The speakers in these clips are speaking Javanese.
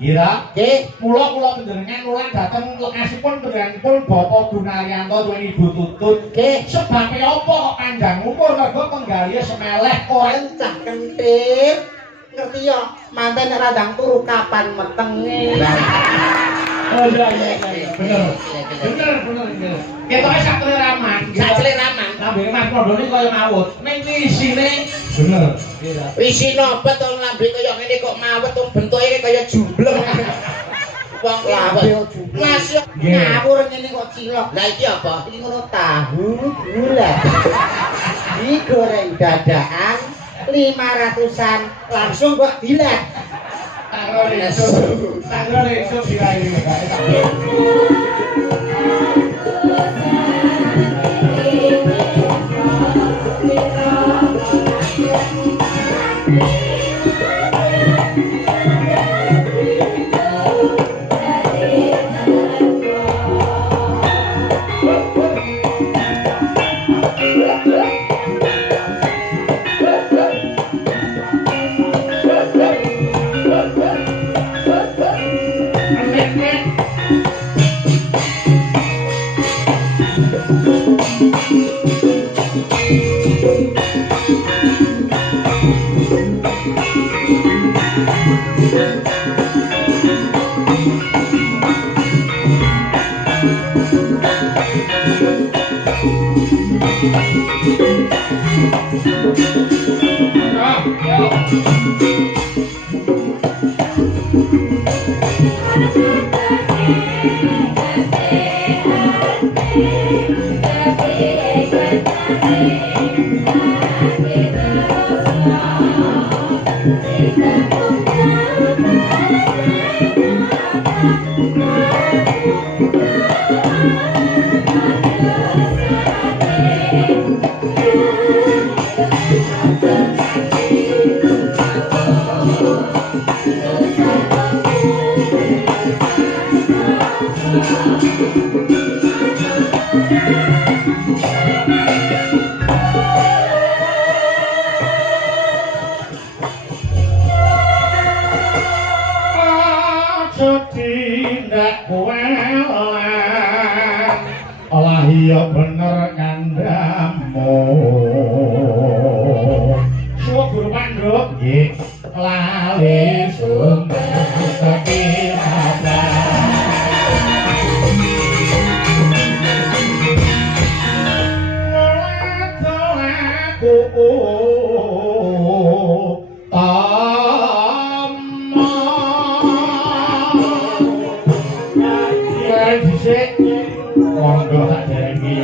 Ira, Nggih. kula panjenengan nulang dhateng lekasipun panjenenganipun Bapak Gunaryanto duweni Ibu Tutut. Nggih. Sebabe apa kok panjang umur mergo penggalih semeleh kok Encah kentir. Ngerti ya, manten nek radang turu kapan metenge. Oh iya bener. Bener. Ketoke sak celeraman. Sak celeraman. Lambe Mas Prodone kaya mawut. Ning isine bener. Isi nobet wong lambe kaya ngene kok mawet wong bentuke kaya jumbleng. Wong lambe Mas yo ngawur ngene kok cilok. Lah iki apa? Iki ngono tahu gula. Digoreng dadakan 500-an langsung kok dilet. Tanggal esuk diraini gak enak. Iya bener kandamu Suwa guru panduk nggih lali sumber sekiranya aku Monggo tak jarengi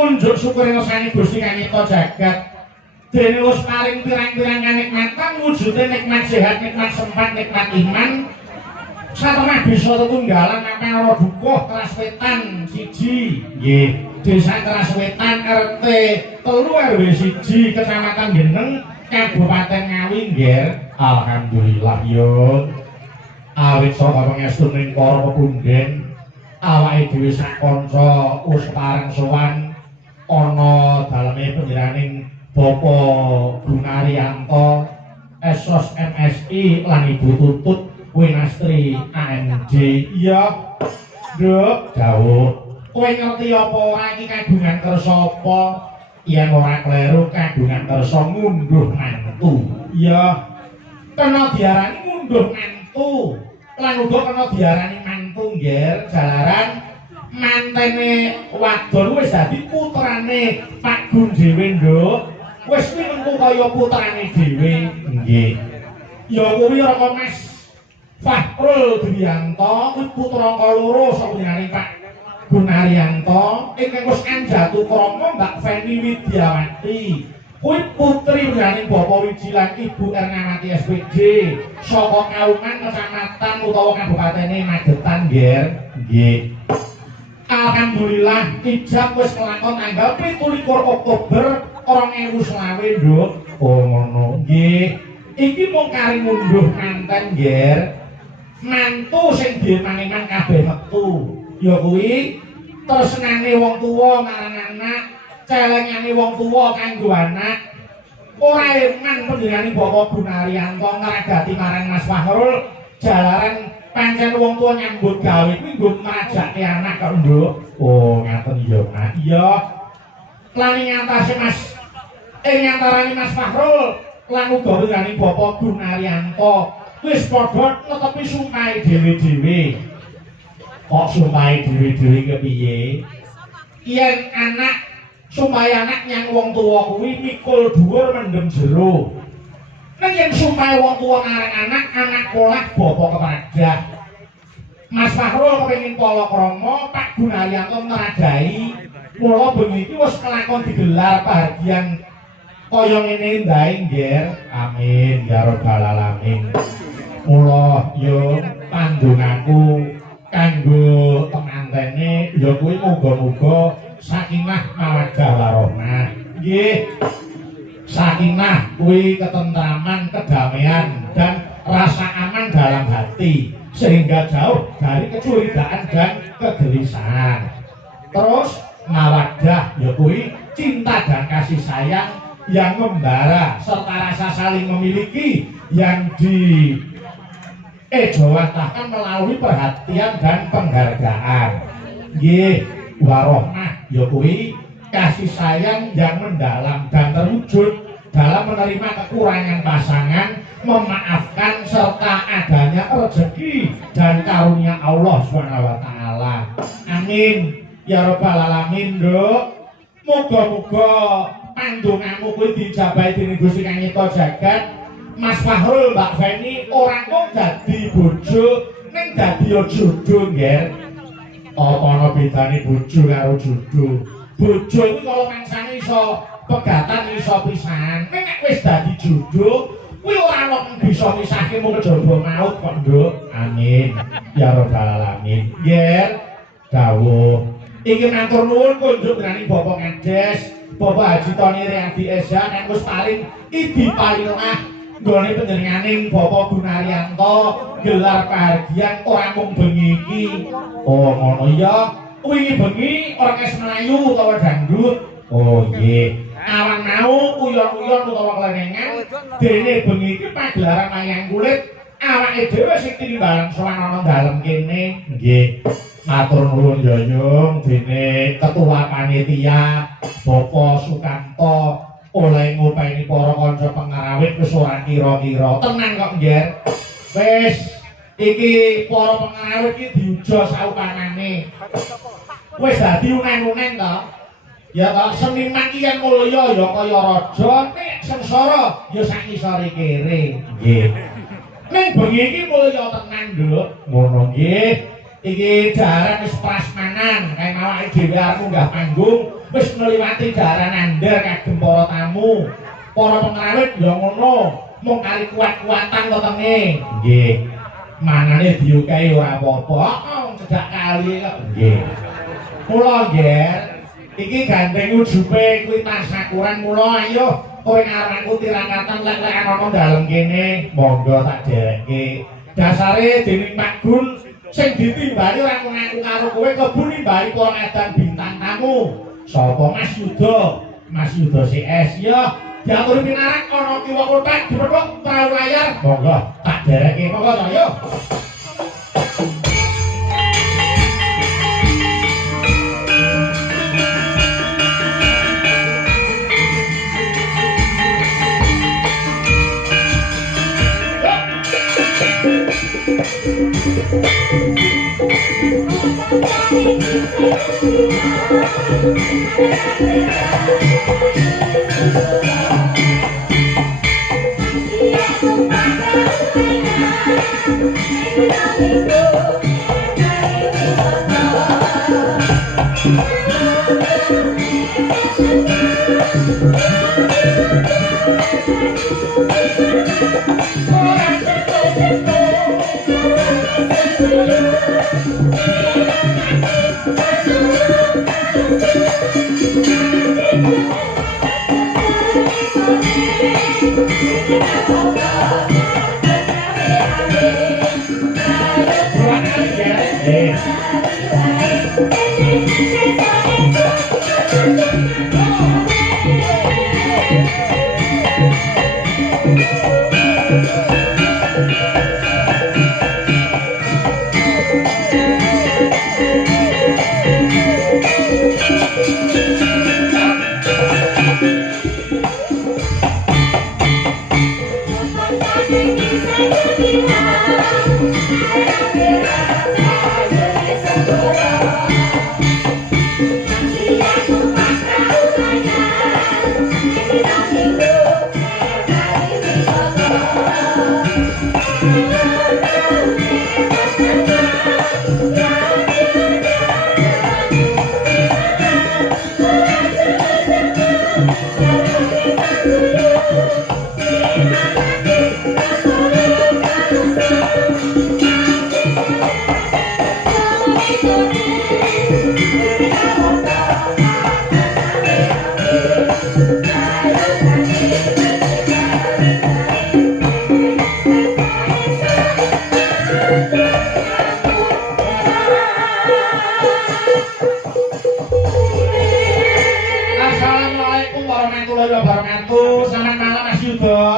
Unjuk syukur ngersani Gusti kang nyipta jagat. Dene wis paring pirang-pirang kanikmatan wujude nikmat sehat, nikmat sempat, nikmat iman. Satemah bisa tetunggalan apa ora dukuh Teras Wetan 1. Nggih, Desa Teras Wetan RT 3 RW 1 Kecamatan Geneng Kabupaten Ngawi nggih. Alhamdulillah yo. Awit saka pangestuning para pepundhen awake dhewe sak kanca wis pareng sowan ana daleme panjenenganing Bapak Gunaryanto Esos MSI lan Ibu Tutut Winastri AMD. Iya, Nduk, dawuh. Kowe ngerti apa ora iki kagungan kersa apa? Yen ora kleru kagungan kersa ngunduh mantu. Iya. Kena diarani ngunduh mantu. Lan uga kena diarani mantu nggih, jalaran mantene wadon wis dadi putrane Pak Gun dhewe, Nduk. Wis minengku kaya putrane dhewe. Nggih. Ya kuwi Raka Mas Fahrul Dwianto kuwi putra kaloro saka jenenge Pak Gunaryanto ingkang wis anjatu krama Mbak Feni Widyawati. Kuwi putri jenenge Bapak Wiji lan Ibu Ernawati SPJ saka Kauman Kecamatan utawa Kabupatene Magetan nggih. Nggih. Alhamdulillah ijab wis kelakon tanggal 17 Oktober 2020, Nduk. Oh ngono. Nggih. Iki mung kari ngunduh manten nggih. Mantu sing diman-iman kabeh metu. Ya kuwi tresnane wong tuwa marang anak, celengane wong tuwa kanggo anak. Ora eman panjenengane Bapak Gunaryanto ngragati marang Mas Fahrul jalaran pancen wong tuwa nyambut gawe kuwi nggo mrajake anak kok, Nduk. Oh, ngaten ya, Mas. Iya. Lan ngantasi Mas ngantarani Mas Fahrul lan uga panjenengane Bapak Gunaryanto wis padha netepi sumpahe dhewe-dhewe. Kok sumpahe dhewe-dhewe kepiye? Yen anak sumpahe anak nyang wong tuwa kuwi mikul dhuwur mendem jero. Nek yen sumpahe wong tuwa ngarang anak, anak polah bapa kepradah. Mas Fahrul kepengin palakrama, Pak Gunaryanto nrajai. Mula bengi iki wis kelakon digelar bahagian kaya ngene ndae nggih. Amin ya rabbal alamin. Mula yo pandongaku kanggo pengantene ya kuwi muga-muga sakinah mawaddah warahmah. Nggih. Sakinah kuwi ketentraman, kedamaian dan rasa aman dalam hati sehingga jauh dari kecurigaan dan kegelisahan. Terus mawaddah ya kuwi cinta dan kasih sayang yang membara serta rasa saling memiliki yang dijawantahkan melalui perhatian dan penghargaan. Nggih, warahmah ya kuwi kasih sayang yang mendalam dan terwujud dalam menerima kekurangan pasangan, memaafkan serta adanya rezeki dan karunia Allah SWT. Amin ya rabbal alamin, Nduk. Moga-moga pandongamu kuwi dijabahi dening Gusti Kang Nyipta Jagat. Mas Fahrul Mbak Feni ora kok dadi bojo ning dadi jodoh nggih. Apa ana bedane bojo karo jodoh? Bojo iku kalau mangsane iso pegatan iso pisahan. Ning nek wis dadi jodoh kuwi ora ana bisa misahke mung kejaba maut kok, Nduk. Amin. Ya rabbal alamin. Nggih. Dawuh. Iki matur nuwun kunjuk berani Bapak Ngades, Bapak Haji Tony Riyadi Eza kang wis paling idi paringah nggone panjenenganing Bapak Gunaryanto gelar pahargyan ora mung bengi iki. Oh ngono ya. Wingi bengi orkes Melayu utawa dangdut. Oh nggih. Awan mau uyon-uyon utawa kelenengan dene bengi iki pagelaran wayang kulit awake dhewe sing tinimbalan sowan ana dalem kene. Nggih. Matur nuwun Yoyong dene ketua panitia Bapak Sukanto oleh ngupaini para kanca pengrawit wis ora kira-kira. Tenang kok, Nggih. Wis iki para pengrawit iki diuja saupanane. Wis dadi unen-unen to. Ya to seniman iki yen mulya ya kaya raja, nek sengsara ya sak ngisore kere. Nggih. Ning bengi iki mulya tenan, Nduk. Ngono nggih. Iki jaran wis prasmanan, kaya awake dhewe arep munggah panggung, wis ngliwati jaran andher kagem para tamu. Para pengrawit ya ngono, mung kari kuat-kuatan wetenge. Nggih. Mangane diukahi ora apa-apa, cedak kali kok. Nggih. Mula nggih, iki gandeng ujupe kuwi tasakuran mula ayo kowe ngaranku tirakatan lek ana dalem kene, monggo tak dereke. Dasare dening Pak Gun sing ditimbali ora ngaku karo kowe kebu nimbali para edan bintang tamu. Sapa Mas Yuda? Mas Yuda CS ya. Diaturi pinarak ana kiwa kotak dipethuk perahu layar. Monggo tak dereke monggo to yo.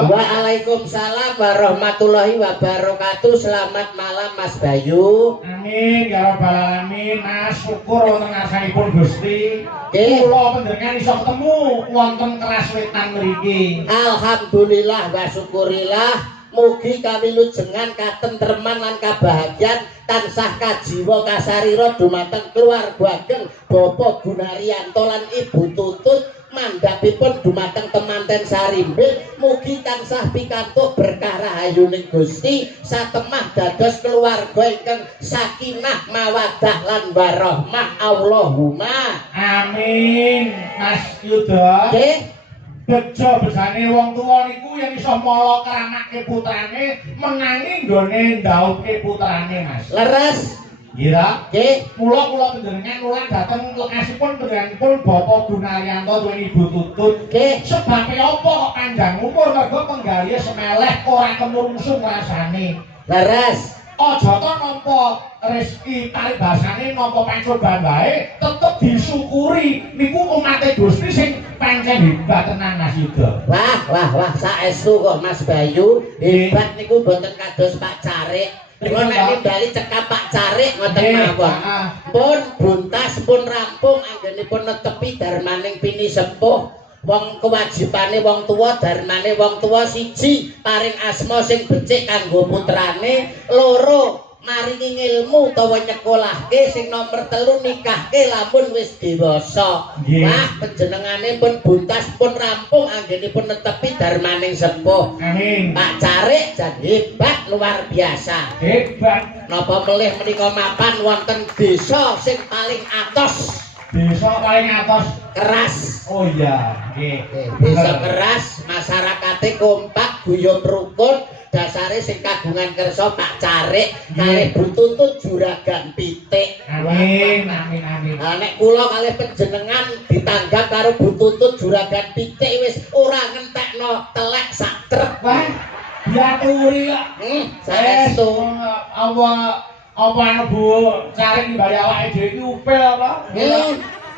Waalaikumsalam warahmatullahi wabarakatuh. Selamat malam Mas Bayu. Amin ya rabbal alamin. Mas syukur wonten ngarsanipun Gusti. Kula panjenengan iso ketemu wonten Keras Wetan mriki. Alhamdulillah wa syukurillah. Mugi kawilujengan katentreman lan kabahagiaan tansah kajiwa kasarira dumateng keluarga ageng Bapak Gunaryanto lan Ibu Tutut mandhapipun dumateng temanten sarimbit mugi tansah pikantuk berkah rahayuning Gusti satemah dados keluarga ingkang sakinah mawaddah lan warahmah Allahumma amin. Mas Yuda nggih bejo besane wong tuwa niku yen iso mala keranake putrane menangi nggone ndhauke putrane Mas leres Gira, nggih kula panjenengan nulang dateng lokasipun panjenenganipun Bapak Gunaryanto tuwin Ibu Tutut. nggih Sebabe apa kok panjang umur mergo penggalih semeleh ora kemurungsung rasane. leres Aja to nampa rezeki paribasane nampa pancoban wae tetep disyukuri. Niku umate Gusti sing pancen hebat tenan Mas Yuda. wah saestu kok Mas Bayu hebat niku boten kados Pak Carik. Kula nek bali cekap Pak Carik ngoten mawon. Pun buntas pun rampung anggenipun netepi darmaning pini sepuh. Wong kewajibane wong tuwa darmane wong tuwa siji paring asma sing becik kanggo putrane, loro maringi ilmu utawa nyekolahke, sing nomor 3 nikahke lamun wis dewasa. Wah, panjenengane pun buntas pun rampung anggenipun netepi darmaning sepuh. Amin. Pak Carik jan hebat luar biasa. Hebat. Napa melih menika mapan wonten desa sing paling atos. Desa paling atas Keras. Oh iya, nggih. Desa keras, masyarakate kompak, guyub rukun, dasare sing kagungan kersa Pak Carik kalih Bu Tutut juragan pitik. Amin. Nah, nek kula kalih panjenengan ditanggap karo Bu Tutut juragan pitik wis ora ngentekno telek sak trep. Wah, diaturi kok. Saestu. Apa anu Bu Carik bali awake dhewe iki upil apa?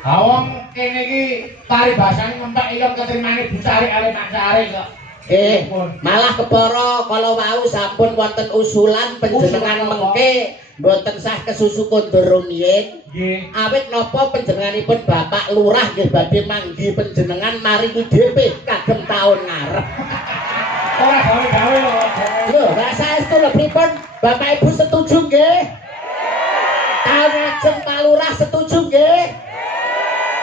Awang kene iki paribasane ngempek iki ketrimane Bu Carik kali Pak Carik kok. Malah kepara kala wau sampun wonten usulan panjenengan mengke mboten sah kesusu kondur rumiyin. Nggih. Awit napa panjenenganipun Bapak Lurah nggih badhe manggi panjenengan maringi DP kagem taun ngarep. Ora gawe-gawe lho. Lho, rasa estu lho pripun? Bapak Ibu setuju nggih? Taun ajeng Pak Lurah setuju nggih?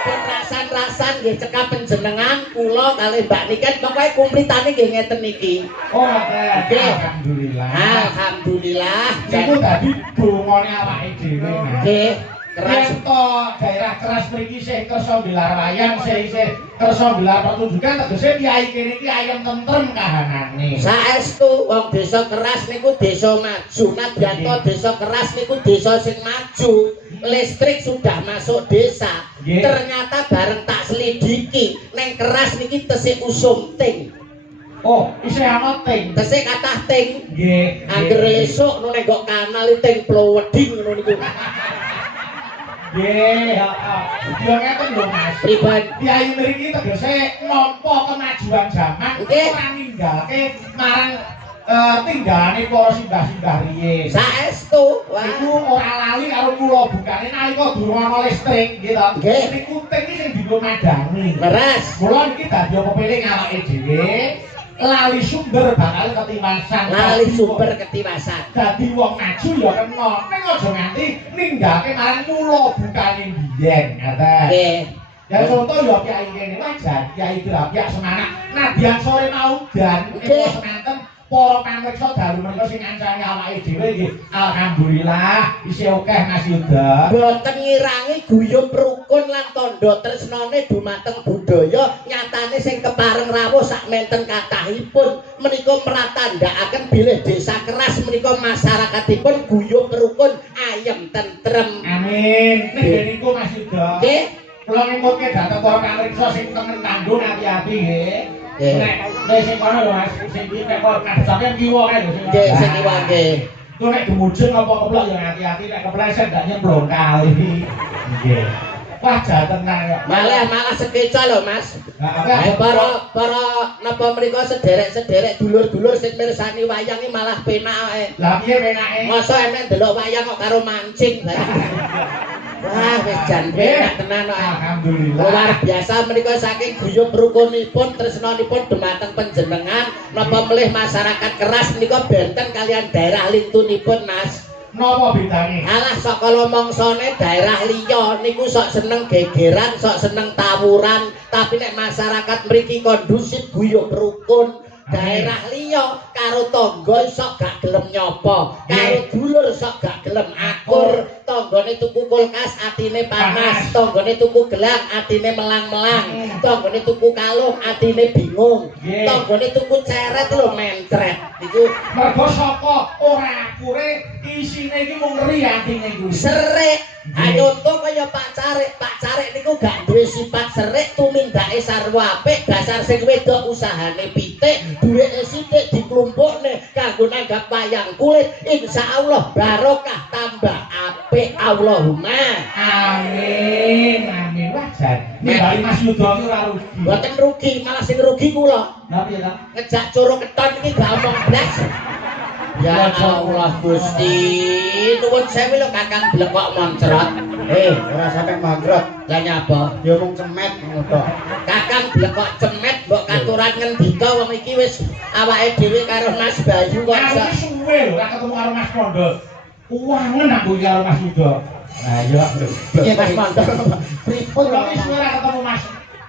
Pun rasan-rasan nggih cekap panjenengan kula kalih Mbak Niken pokoke kumplitane nggih ngeten iki. Oh, alhamdulillah. Alhamdulillah. Iku dadi dongane awake dhewe. Nggih, keras to daerah keras mriki sing kersa gelar wayang, sing kersa gelar pertunjukan tegese kiai kene iki ayem tentrem kahanane. saestu wong desa keras niku desa maju, nadyanto desa keras niku desa sing maju. Listrik sudah masuk desa. Ternyata bareng tak selidiki neng keras niki tesih usum ting. Oh, isih ana ting. Tesih kathah ting. Nggih. Anggere esuk nek kok kanal ting ploweding ngono niku. Nggih, heeh. Yo ngeten lho Mas. Pripun? Kiai mriki tegese nampa kemajuan zaman ora ninggalke marang tinggalane para simbah-simbah riyin. Saestu. Wah. Iku ora lali karo kula bukane nalika durung ana listrik gitu. Nggih. Niku ting iki sing dienggo madani. Leres. Kula niki dadi kepiling awake dhewe lali sumber bakal ketiwasan. Lali sumber ketiwasan. Dadi wong maju ya kena. Ning aja nganti ninggalke marang kula bukane biyen. Ngaten. Nggih. Ya contoh ya kiai kene wajar, kiai Drapiak Semarang. Nadyan sore mau dan Nggih. semanten para pamriksa dalu menika sing ngancani awake dhewe nggih. Alhamdulillah isih akeh Mas Yuda. Boten ngirangi guyub rukun lan tandha tresnane dumateng budaya, nyatane sing kepareng rawuh sakmenten kathahipun menika mratandhakaken bilih desa keras menika masyarakatipun guyub rukun ayem tentrem. Amin. Nek niku Mas Yuda. Nggih. Kula ngimutke dhateng para pamriksa sing tengen tanggung hati-hati nggih. Nggih. Nek sing kono lho Mas, sing iki nek kok kadang kiwa kae lho sing. Nggih, sing kiwa nggih. Ku nek gemujeng apa keplok ya hati-hati nek kepleset gak nyemplung kali. Nggih. Wah, jaten tenan kok. Malah sekeca lho Mas. Nah, Para napa mriku sederek-sederek dulur-dulur sing mirsani wayang iki malah penak ae. Lah piye penake? Masa enek delok wayang kok karo mancing. Wah, wis jan penak tenan kok. Alhamdulillah. Luar biasa menika saking guyub rukunipun tresnanipun dumateng panjenengan napa melih masyarakat keras menika benten kalian daerah lintunipun Mas. Napa bedane? Alah sok kala mongsone daerah liya niku sok seneng gegeran, sok seneng tawuran, tapi nek masyarakat mriki kondusif guyub rukun. Daerah liya karo tangga sok gak gelem nyopo, karo dulur sok gak gelem akur, tanggane tuku kulkas atine panas, tanggane tuku gelang atine melang-melang, tanggane tuku kalung atine bingung, tanggane tuku ceret lho mentret. Iku mergo saka ora akure isine iki mung ngeri atine iku. Serik. Ayo to kaya Pak Carik niku gak duwe sifat serik, tumindake sarwa apik, dasar sing wedok usahane pitik, duweke sithik diklumpukne kanggo nanggap wayang kulit, insyaallah barokah tambah apik. Allahumma Amin. Amin. Wah, jan. Nimbali Mas Yuda ki ora rugi. mboten rugi, malah sing rugi kula. Lah piye ta? Ngejak coro keton iki gak omong blas. Ya Allah Gusti, nuwun sewu lho Kakang blekok moncrot. Ora sampe mandrot. Lah nyapa? Ya mung cemet ngono tok. Kakang blekok cemet mbok katuran ngendika wong iki wis awake dhewe karo Mas Bayu kok Aku ki suwe lho ora ketemu karo Mas Mondo. Uwangen aku karo Mas Yuda. Nah, ya. Piye Mas Mandor? Pripun Kula wis ora ketemu Mas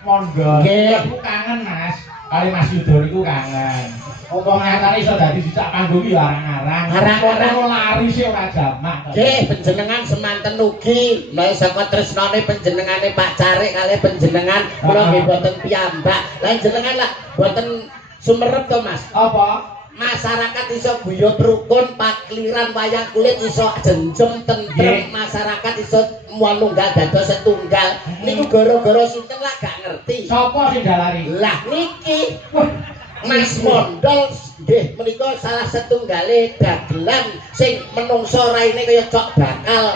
Mondo. Nggih. Aku kangen Mas. Kali Mas Yuda niku kangen. Omongan iso dadi cicak panggung iki arang-arang. Arang-arang. Ora lari sih ora jamak. Nggih, panjenengan semanten ugi mulai saka tresnane panjenengane Pak Carik kali panjenengan kula nggih boten piyambak. Lah jenengan lah boten sumerep to Mas. Apa? Masyarakat iso guyub rukun, pakliran wayang kulit iso jenjem tentrem, masyarakat iso manunggal dados setunggal. Niku gara-gara sinten lah gak ngerti. Sapa sing dalari? Lah niki Mas Mondol nggih menika salah setunggale dagelan sing menungso raine kaya cok bakal.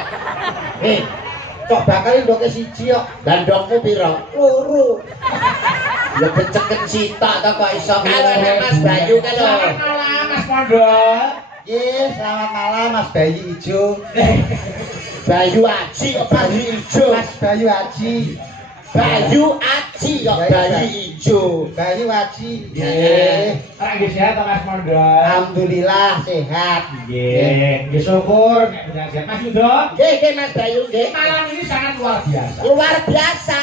Cok bakal ndoke siji kok. Lah ndokmu pira? Loro. Ya keceket sitok to kok iso karo Mas Bayu kan lho. Selamat malam Mas Mondo. Nggih, selamat malam Mas Bayu Ijo. Bayu Aji kok Bayu Ijo. Mas Bayu Aji. Bayu Aji kok Bayu Ijo. Bayu Aji. Nggih. Ora nggih sehat to Mas Mondo? Alhamdulillah sehat. Nggih. Nggih syukur nek benar sehat. Mas Yuda. Nggih Mas Bayu nggih. Malam ini sangat luar biasa. Luar biasa.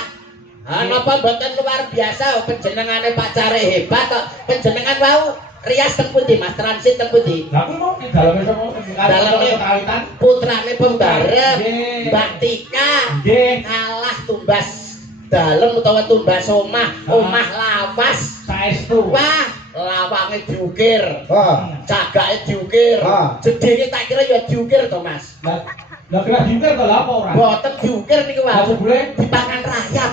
Napa mboten luar biasa panjenengane Pak Carik hebat kok. Panjenengan wau rias teng pundi Mas, transit teng pundi? Lah kuwi mau di daleme sapa? Daleme kawitan. putrane pembarep Nggih. Mbak Tika Nggih. kalah tumbas dalem utawa tumbas omah, omah lawas. Saestu. Wah, lawange diukir, Oh, cagake diukir, Ah. jedenge tak kira ya diukir to Mas. Lah kira diukir to lha apa ora? Mboten diukir niku Lah wae. jebule Dipangan rakyat.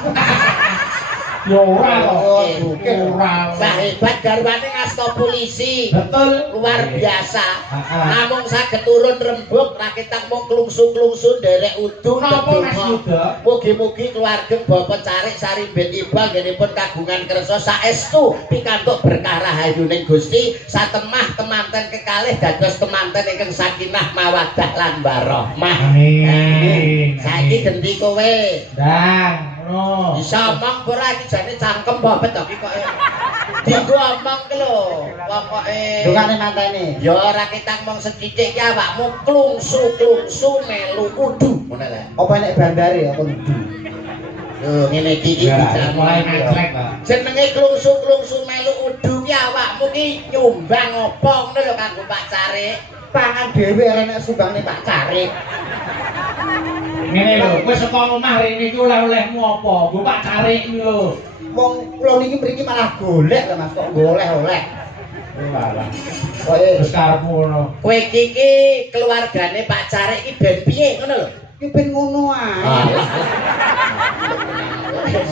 ya ora to. Oh, Nggih. diukir. Ora. Mbah hebat garwane ngasta polisi. Betul. Luar biasa. Ah. Namung saged turun rembug rakitan mung klungsu-klungsu nderek udung Napa Mas Yuda? Mugi-mugi keluarga Bapak Carik Sarimbit Iba nggenipun kagungan kersa saestu pikantuk berkah rahayuning Gusti satemah temanten kekalih dados temanten ingkang sakinah mawaddah lan warahmah. Amin. Saiki gendi kowe. Dan ngono. Bisa omong ora iki jane cangkem babet to iki kok. Dienggo omong ki lho. Pokoke dungane mantene. ya ora ketang mong sethithik ki awakmu klungsu-klungsu melu kudu ngono lho. Apa nek bandare apa kudu? Lho ngene iki Ya, bisa mulai ngeclek ta. jenenge klungsu-klungsu melu udu ki awakmu ki nyumbang apa ngono lho kanggo Pak Carik. Pangan dhewe ora nek sumbangne Pak Carik. Ngene lho, kowe saka omah rene iki oleh-olehmu apa? Nggo Pak Carik iki lho. Wong kula niki mriki malah golek lho Mas kok golek-oleh. Walah. Koe Wis karepmu ngono. Kowe iki keluargane Pak Carik iki ben piye ngono lho. iki ben ngono ae.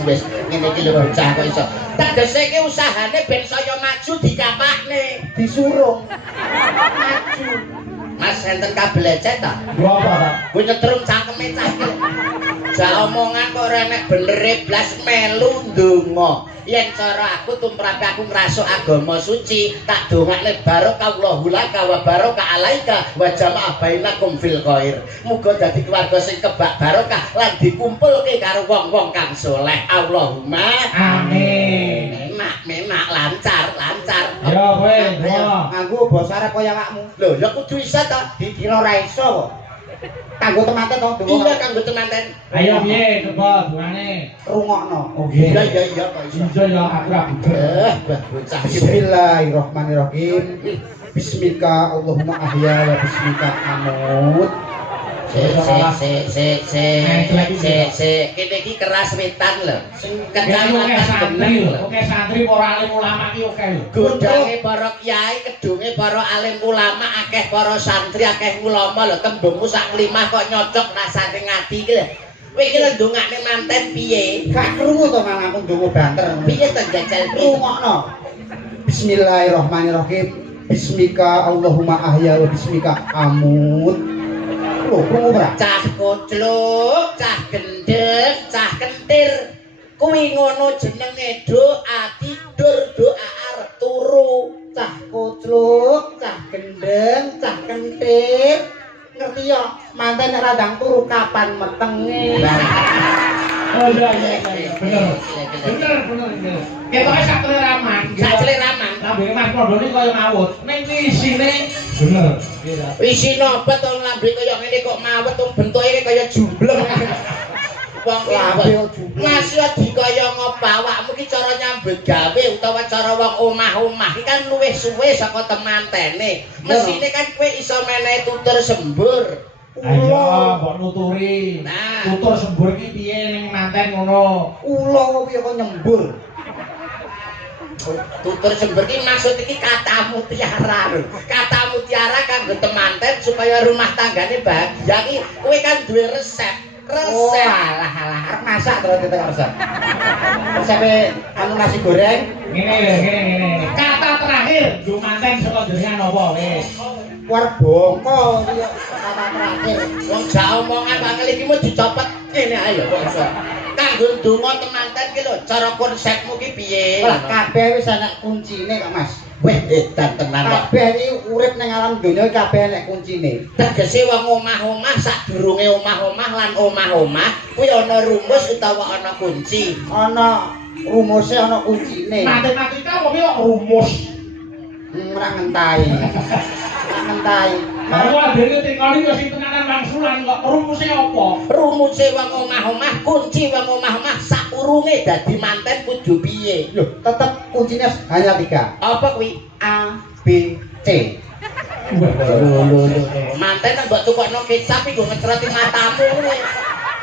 Wis ngene iki lho bocah kok iso. Tegese iki usahane ben saya maju dikapakne. Disurung. Maju. Mas enten kabel lecet ta? Lho apa ta? Kuwi nyetrum cangkeme cakil. Ja omongan kok ora nek benere blas melu ndonga. Yen cara aku tumrape aku ngrasuk agama suci, tak dongakne barokah Allahu laka wa barokah alaika wa jama'a bainakum fil khair. Muga dadi keluarga sing kebak barokah lan dikumpulke karo wong-wong kang saleh. Allahumma Amin. menak lancar. Ya kowe, Ayo ngono. nganggo basa Arab kaya awakmu. Lho, ya kudu iso ta? Dikira ora iso kok. Kanggo temanten to, Donga. Iya kanggo temanten. Ayo piye coba dungane. Rungokno. Oke. Iya kok iso. Iya ya aku ra buder. Bocah. Bismillahirrahmanirrahim. Bismika Allahumma ahya wa bismika amut. Kene iki keras wetan lho. Sing Kecamatan kecamatan santri bener lho. lho. Oke santri para alim ulama ki oke lho. Godhange para kiai, kedunge para alim ulama, akeh para santri, akeh ulama lho. Tembungmu sak limah kok nyocok rasane ngati iki lho. Kowe iki lho ndongakne manten piye? Gak krungu to Mang aku ndonga banter. Piye to jajal piye? Rungokno. Bismillahirrahmanirrahim. Bismika Allahumma ahya wa bismika amut. Lho, krungu ora? Cah kocluk, cah gendeng, cah kentir. Kuwi ngono jenenge doa tidur, doa arep turu. Cah kocluk, cah gendeng, cah kentir. Ngerti ya, manten nek radang turu kapan metenge. Oh iya iya bener. Bener. Ketoke sak celeraman. Sak celeraman. Lambe Mas Pondone kaya ngawut. Ning isine bener. Isine apa to lambe kaya ngene kok mawet to bentuke kaya jumbleng. Wong Lambe jumbleng. Mas yo dikaya ngopo awakmu ki cara nyambut gawe utawa cara wong omah-omah iki kan luwih suwe saka temantene. Mesine kan kowe iso menehi tutur sembur. Ayo mbok nuturi. Nah. Tutur sembur ki piye ning manten ngono. Ula piye kok nyembur. Tutur sembur ki maksud iki kata mutiara lho. Kata mutiara kanggo temanten supaya rumah tanggane bahagia ki kowe kan duwe resep. Oh, alah arep masak terus kita resep. Resepe anu nasi goreng. Ngene. Kata terakhir yo manten saka jenengan apa wis. War bongko iki kata terakhir. Wong jak omongan bangel iki mau dicopet ngene ae lho kok iso. Kanggo ndonga temanten ki lho, cara konsepmu ki piye? Lah kabeh wis ana kuncine kok Mas. Weh edan tenan kok. Kabeh iki urip ning alam donya kabeh ana kuncine. Tegese wong omah-omah sadurunge omah-omah lan omah-omah kuwi ana rumus utawa ana kunci. Ana rumuse ana kuncine. Matematika kok kaya rumus. Ora ngentahi. Ora ngentahi. Baru adene tinggali yo sing tenanan langsulan kok rumuse apa? Rumuse wong omah-omah, kunci wong omah-omah sakurunge dadi manten kudu piye? Lho, tetep kuncine hanya 3. Apa kuwi? A, B, C. Lho. Manten nek mbok tukokno kecap iku ngecroti matamu kowe.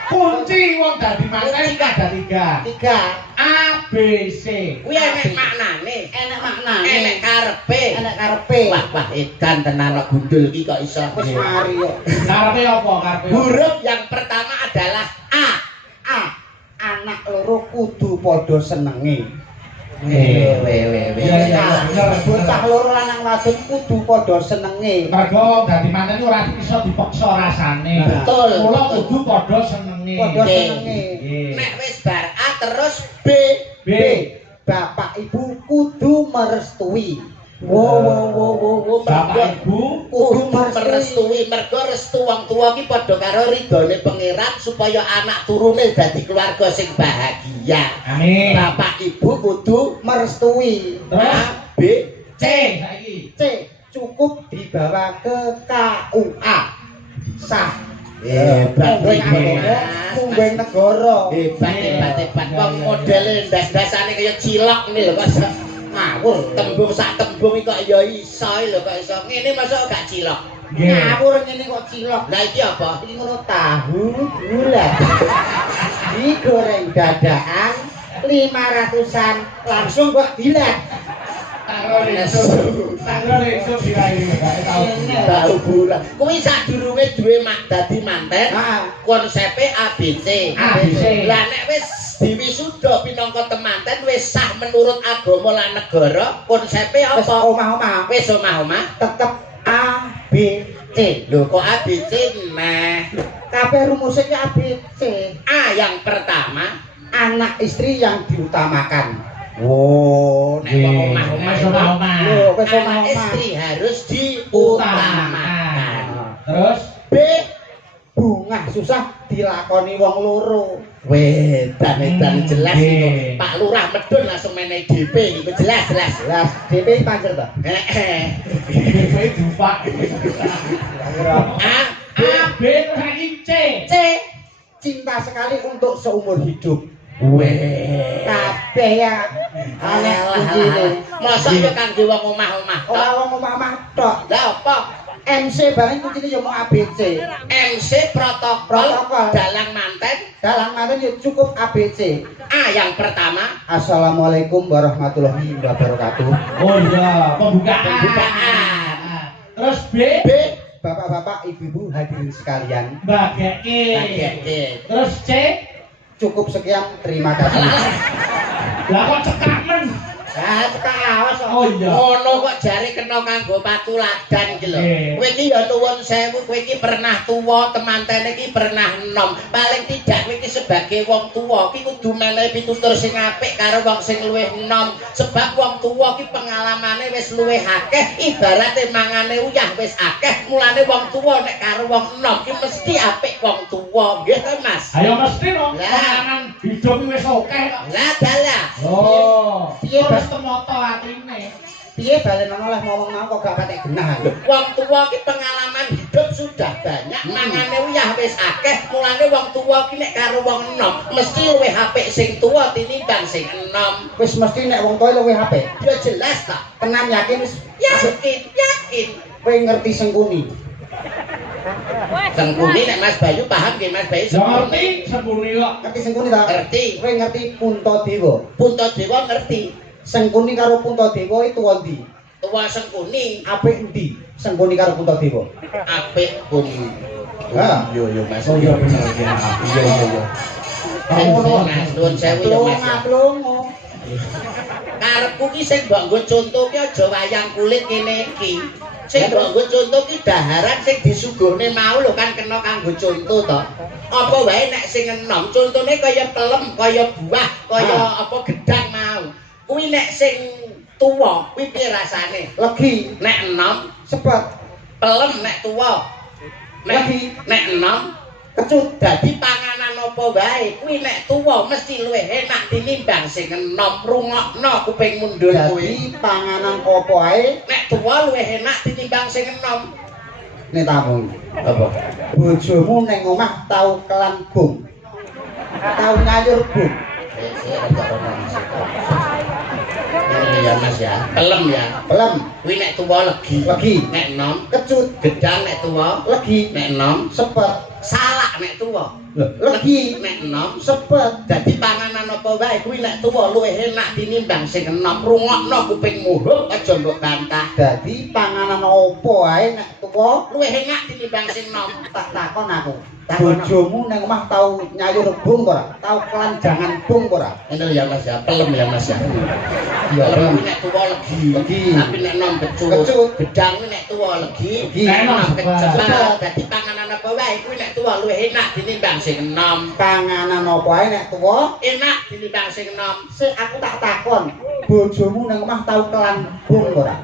Kunci wong dadi manten ada 3. 3. A B C. Kuwi enek maknane, Enak maknane. enek karepe. Enak karepe. Wah edan tenan kok gundul iki kok iso. Wis mari kok. Karepe apa karepe? Huruf yang pertama adalah A. A. Anak loro kudu padha senenge. Iya, Bocah loro lanang wadon kudu padha senenge. Mergo dadi manten ora iso dipaksa rasane. Betul. Mula kudu padha senenge. Padha Oke. senenge. Nek wis bar A terus B. B. Bapak Ibu kudu merestui. Wo. Bapak Ibu Kudu merestui, mergo restu wong tuwa ki padha karo ridhone pangeran supaya anak turune dadi keluarga sing bahagia. amin. Bapak Ibu kudu Merestui. Terus A, B, C saiki. C. Cukup dibawa ke KUA. Sah. Hebat Munggah iki. agama, munggah negara. Hebat. Wong modele ndas-ndasane kaya cilok ngene lho kok ngawur tembung sak tembung iki kok ya iso lho kok iso. Ngene masuk gak cilok. Nggih. Ngawur ngene kok cilok. Lah iki apa? Iki ngono tahu bulat. Digoreng dadakan 500-an langsung kok dilat. Tanggal itu dirai gak tau. Tahu bulan. Kuwi sadurunge duwe mak dadi manten. Heeh. Konsepe ABC. ABC. Lah nek wis diwisuda pinangka temanten wis sah menurut agama lan negara, konsepe Wis apa? omah-omah Wis omah-omah. tetep A, B, C. Lho kok ABC meh. Kabeh rumusnya ki A, B, C. A yang pertama. Anak istri yang diutamakan. Oh, nek wong Wis omah-omah. omah-omah. Lho, wis Anak omah-omah. istri harus diutamakan. Utamakan. Terus B. Bungah susah dilakoni wong loro. Wedan jelas Nggih. itu. Pak Lurah medun langsung menehi DP iku jelas. Lah, DP panjer to. Heeh. DP dupak. A A, B, terus lagi C. C. Cinta sekali untuk seumur hidup. Weh. Kabeh ya. Aneh kuncine. Mosok yo kangge wong omah-omah. Ora wong omah tok. Lah apa? MC bareng kuncine yo mau ABC. MC protokol dalang manten. Dalang manten yo cukup ABC. A yang pertama. Assalamualaikum warahmatullahi wabarakatuh. Oh iya, pembukaan. Terus B, B. Bapak-bapak, ibu-ibu hadirin sekalian. bageke. Terus C, Cukup sekian, terima kasih. lah kok cekak men. Ah, cekak awas kok. Oh iya. Ngono kok jare kena kanggo patuladan iki lho. Nggih. Kowe iki ya nuwun sewu, kowe iki pernah tuwa, temantene iki pernah enom. Paling tidak kowe iki sebagai wong tuwa iki kudu menehi pitutur sing apik karo wong sing luwih enom. Sebab wong tuwa iki pengalamane wis luwih akeh, ibarate mangane uyah wis akeh. Mulane wong tuwa nek karo wong enom iki mesti apik wong tuwa, nggih to Mas? Ayo mesti dong. Lah. Pengalaman hidup wis oke kok. Lah dalah. Oh, Piye wis Mas? temoto atine. Piye balen oleh ngomong mau kok gak patek genah. Wong tua ki pengalaman hidup sudah banyak, mangane uyah wis akeh, mulane wong tua ki nek karo wong enom mesti luwih apik sing tuwa tinimbang sing enom. Wis mesti nek wong tuwa luwih apik. Ya jelas ta. Tenan yakin wis Yakin. kowe ngerti sengkuni. Sengkuni nek Mas Bayu paham nggih Mas Bayu Ya ngerti sembuni kok. Ngerti sengkuni ta? Ngerti. Kowe ngerti Puntadewa. Puntadewa ngerti. Sengkuni karo Puntadewa itu ndi? Tuwa Sengkuni Apik endi? Sengkuni karo Puntadewa. apik pun. Ha. Yo Mas. Oh iya bener ya. Iya. Mas nuwun sewu ya Mas. Plongo. Karepku ki sing mbok nggo conto ki aja wayang kulit ngene iki. Sing mbok nggo conto ki daharan sing disuguhne mau lho kan kena kanggo conto to. Apa wae nek sing enom contone kaya pelem, kaya buah, kaya apa gedang mau. Kuwi nek sing tuwa kuwi piye rasane? Legi, Nek enom sepet, pelem nek tuwa. Nek enom kecut. dadi panganan apa wae kuwi nek tuwa mesti luwih enak tinimbang sing enom. Rungokno kuping mundur kuwi. Dadi panganan apa ae Nek tuwa luwih enak tinimbang sing enom. nek tamu. Apa? Bojomu ning omah tau kelan bung. Tau nyayur bung. Ini ya Mas ya. Pelem ya. Pelem, Kuwi nek tuwa legi. legi, Nek enom kecut, gedang nek tuwa. legi, Nek enom sepet, salak nek tuwa. legi, Nek enom sepet. dadi panganan apa wae kuwi nek tuwa luwih enak tinimbang sing enom. Rungokno kupingmu, aja mbok bantah. Dadi panganan apa ae nek tuwa Luwih enak tinimbang sing enom. tak takon aku. Takon. Bojomu ning omah tau nyayur bung ora? Tau kelanjangan bung ora? Ini ya Mas ya, pelem ya Mas ya. Iya, Pelem pelem. nek tuwa legi. Legi. Tapi nek enom kecut. Kecut. Gedang kuwi nek tuwa legi. Legi. Nek enom Enak, kecut. sepet. Dadi panganan apa wae kuwi nek tuwa luwih enak tinimbang sing enom. Panganan apa ae nek tuwa Enak tinimbang sing enom. sik aku tak takon. Bojomu ning omah tau kelan bung ora?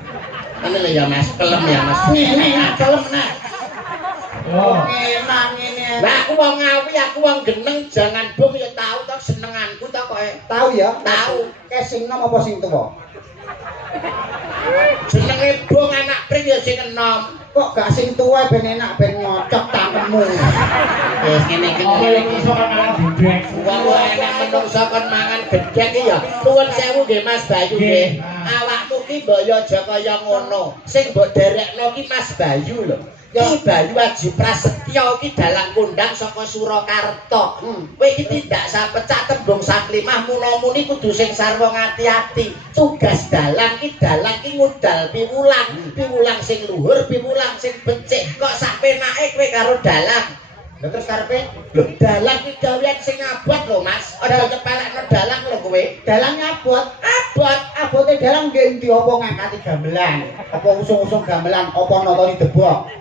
Ini lho ya Mas, pelem ya Mas. Ngene kelem nek. Oh. Enak ngene. Lah aku wong ngawi, aku wong geneng, jangan bom ya tau to senenganku to kowe. Tahu ya? Tahu. Kayak sing nom apa sing tuwa? Jenenge bong anak pring ya sing enom. Kok gak sing tuwa ben enak ben nyocok tangkemmu. Wis ngene iki. Apa yang iso kan malah dudek. Wong enak menungso kon mangan gedhek iki ya. Nuwun sewu nggih Mas Bayu nggih. Awakmu ki mbok yo aja kaya ngono. Sing mbok derekno ki Mas Bayu lho. Ki Bayu Aji Prasetyo ki dalang kondang saka Surakarta. Kowe iki tindak sapecak tembung saklimah muna-muni kudu sing sarwa ngati-ati. Tugas dalang ki ngudal piwulang. Piwulang sing luhur, piwulang sing becik. Kok sak penake kowe karo dalang? Lha terus karepe Lho, dalang ki gawean sing abot lho, Mas. Aja kepelekno dalang lho kowe. dalang nyabot. Abot. Abote dalang nggih endi apa ngangkati gamelan? Apa usung-usung gamelan apa nonton debok?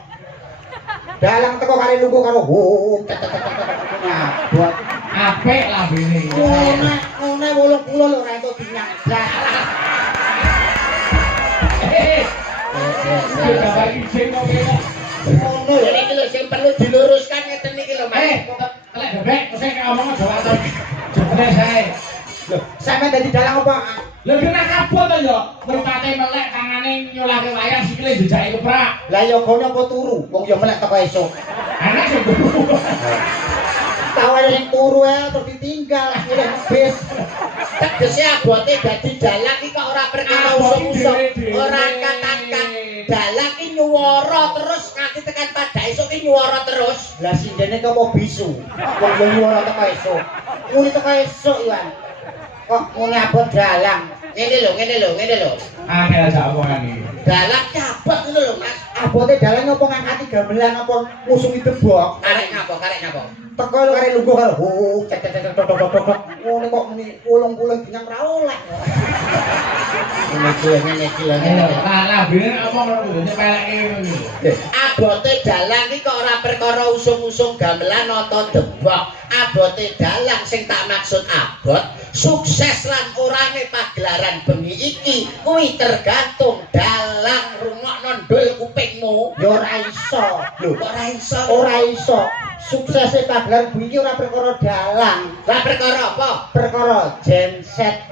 Dalang teko kare lungguh karo nyabot. Apik lah bene. Ngene 80 lho ora entuk dinyang. Iki gambar izin kok kene. Ngono ya. Ini lho sing perlu diluruskan ngeten iki lho, Mas. Kelek bebek, sing ngomong aja wae. Jebule sae. Lho, sampe dadi dalang apa? Lha kena kabut to yo. Mripate melek tangane nyolake wayang sikile jejake keprak. Lah ya kono apa turu? Wong ya melek teko esuk. anak sing turu. Tahu ada yang turu ya terus ditinggal milih bis. Tegese abote dadi dalang iki kok ora perkara usum-usum. Ora katakan dalang iki nyuwara terus nganti tekan pada esuk iki nyuwara terus. Lah sindene kok mau bisu. Wong yo nyuwara teko esuk. Muni teko esuk Iwan. Kok muni abot dalang. Ngene lho. Angel jak omongan iki. Dalang cabut ngono lho, Mas. Abote dalang apa ngangkati gamelan apa musuhi debok. Karek ngapa? Teko lu kare lungguh karo cek ngono kok muni 80 dinyang ra oleh. Ngene iki lho. Lah lambene apa ngono kuwi nyepeleke ngono. Abote dalang iki kok ora perkara usung-usung gamelan atau debok. Abote dalang sing tak maksud abot sukses lan orane pagelaran bengi iki kuwi tergantung dalang rungokno ndul kupingmu. Yo ora iso. Lho kok ora iso? Ora iso. Suksese pagelaran bengi ora perkara dalang. Lah perkara apa? Perkara genset.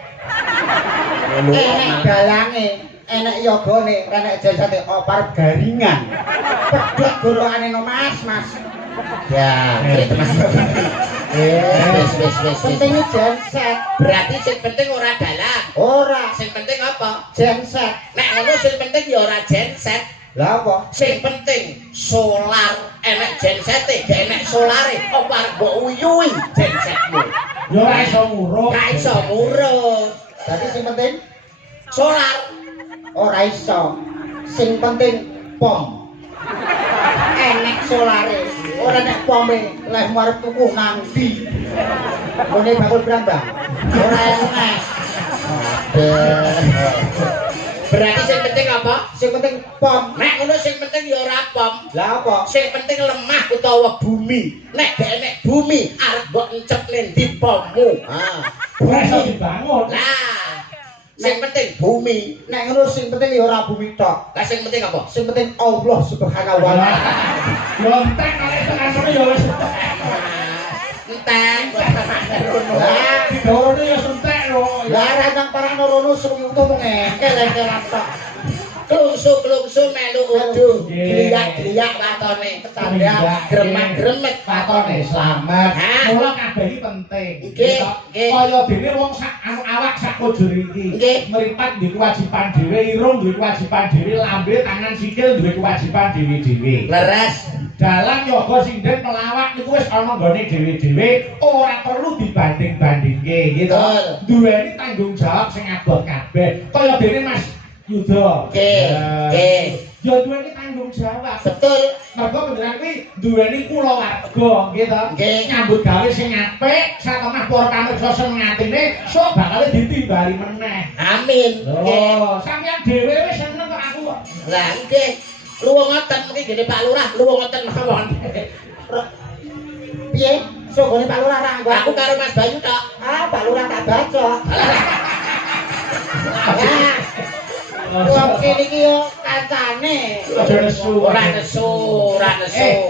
Enek dalange, enek yogane, enek jensete opar garingan. Pedhot gorokane no Mas. Ya, Mas. Wis. Pentingnya genset. Berarti sing penting ora dalang. Ora Sing penting apa? genset. Nek ngono sing penting ya ora genset. Lah apa? Sing penting solar, enek gensete, gak enek solare, opar mbok uyui gensetmu. Yo ora iso nguruk. Gak iso murut. Dadi sing penting Solar. ora iso. Sing penting pom. Enek solare, ora nek pome leh arep tuku nang ndi. Ngene bakul brambang. Ora enek. Berarti sing penting apa? Sing penting pom. Nek ngono sing penting ya ora pom. Lah apa? Sing penting lemah utawa bumi. Nek gak enek bumi, arep mbok encep ning ndi pommu. Ora iso dibangun. Lah, sing penting bumi. Nek ngono sing penting ya ora bumi tok. Lah sing penting apa? Sing penting Allah Subhanahu wa taala. Yo entek nek tekan yo wis. Entek. Lah digorone yo entek lho. Lah ra nang parang rono suwi utuh ngengkel-engkelan tok. Klungsu melu udu. Gliyak-gliyak watone. Kecandak, Gremet-gremet Patone slamet. Hah? Mula kabeh iki penting. Nggih, nggih. Kaya dene wong sak awak sak kujur iki. Nggih. Mripat duwe kewajiban dhewe, irung duwe kewajiban dhewe, lambe, tangan, sikil duwe kewajiban dhewe-dhewe. Leres. Dalang yoga sinden pelawak niku wis ana nggone dhewe-dhewe, ora perlu dibanding-bandingke gitu. Betul. Duweni tanggung jawab sing abot kabeh. Kaya dene Mas Yuda. Nggih. Ya duweni tanggung jawab. Betul. Mergo beneran kuwi duweni kulawarga gitu. Nggih. Nyambut gawe sing apik, satemah para pamirsa semangatine sok bakal ditimbali meneh. Amin. Nggih. Oh, sampeyan dhewe wis seneng kok aku. Lah nggih. Luwung ngoten mriki gene Pak Lurah, luwung ngoten mawon. Piye? Sogone Pak Lurah ra nggo Aku karo Mas Bayu tok. Ah, Pak Lurah tak baca. Wong kene iki yo kancane. Aja nesu. Ora nesu.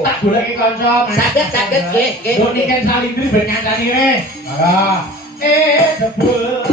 Tak goleki kanca. Saged, nggih, nggih. Yo niken salindri ben ngancani wis. Ora. Jebul